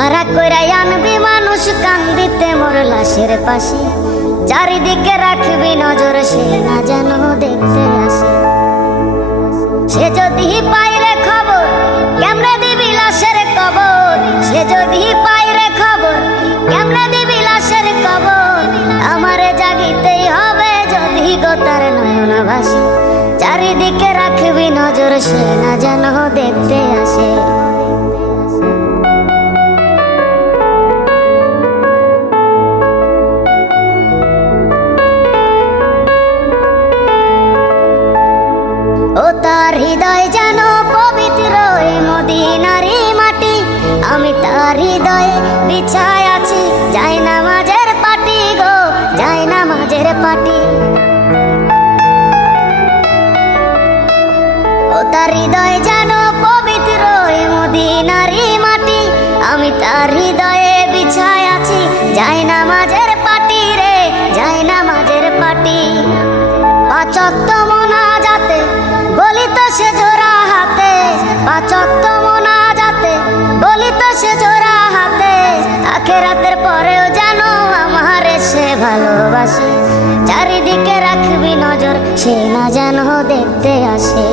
ভাড়া কইরা আনবি মানুষ কান্দিতে মোর লাশের পাশে। চারিদিকে রাখবি নজর, সে না যেন দেখতে আসে। সে যদি পাইরে খবর, কেমনে দিবি লাশের কবর? সে যদি পাইরে খবর, কেমনে দিবি লাশের কবর? আমারে জাগিতেই হবে যদি গোতার নয়ন ভাসে চারিদিকে রাখবি নজর, সে না যেন দেখতে আসে। তার হৃদয় যেন পবিত্র মদিনারি মাটি। আমি তার হৃদয়ে বিছায় আছি। যাই না মাঝের পাটি গো, যাই না মাঝের পাটি। ও তার হৃদয় যেন পবিত্র মদিনারি মাটি। আমি তার হৃদয়ে বিছায় আছি। যাই না মাঝের পাটি রে, যাই না মাঝের পাটি। পাচক্ত মোনা যাতে বলি তো সে জোড়া হাতে পাচক্ত মোনা যাতে বলি তো সে জোড়া হাতে। আখেরাতের পরেও যেন আমার সে ভালোবাসে, চারিদিকে রাখবি নজর, সে না যেন দেখতে আসে।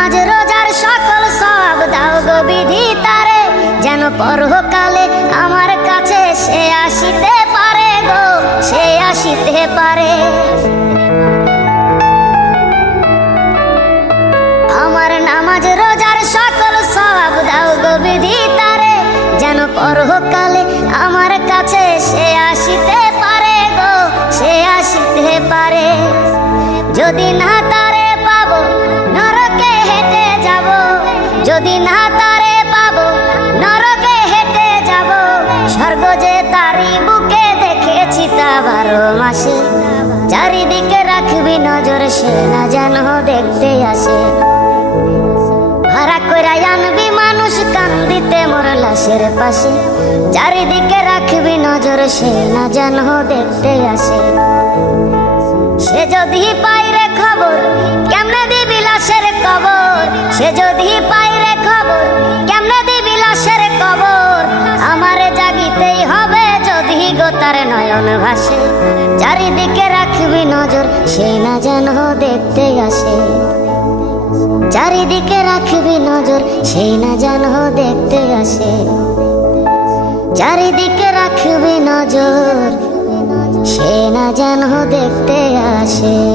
নামাজ রোজার সকল সব দাও গো বিধি তারে। যেন পরকালে আমার কাছে সে আসিতে পারে গো, সে আসিতে পারে। আমার নামাজ রোজার সকল সব দাও গো বিধি তারে। যেন পরকালে আমার কাছে সে আসিতে পারে গো, সে আসিতে পারে। যদি না তারে যদি নরকে হেঁটে যাব। স্বর্গ যে তারি বুকে দেখেছি তা বারো মাসে। চারিদিকে রাখবি নজর, সে না যেন দেখতে আসে। ভাড়া কইরা আনবি মানুষ মোর লাশের পাশে। চারিদিকে রাখবি নজর, সে না যেন দেখতে আসে। সে যদি পাইরে খবর, কেমনে দিবি লাশের কবর? সে যদি নয়ন ভাসে, চারিদিকে রাখবি নজর, সে না যেন দেখতে আসে। চারিদিকে রাখবি নজর, সে না যেন দেখতে আসে। চারিদিকে রাখবি নজর, সে না যেন দেখতে আসে।